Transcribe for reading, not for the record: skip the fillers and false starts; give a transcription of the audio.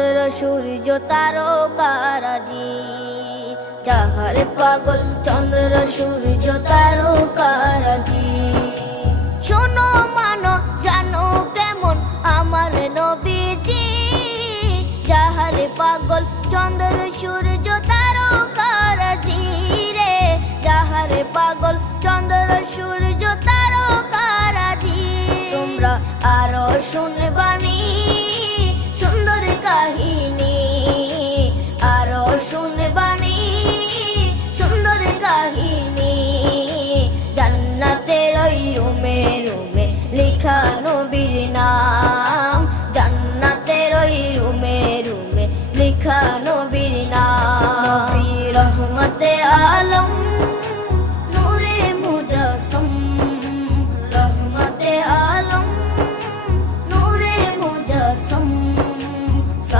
চন্দ্র সূর্য তারকারাজি। যাহারে পাগল চন্দ্র সূর্য তারকারাজি। শোনো মানো জানো কেমন আমার নবীজি, যাহারে পাগল চন্দ্র সূর্য তারকারাজি রে, যাহারে পাগল চন্দ্র সূর্য তারকারাজি। তোমরা আরো শুনবানি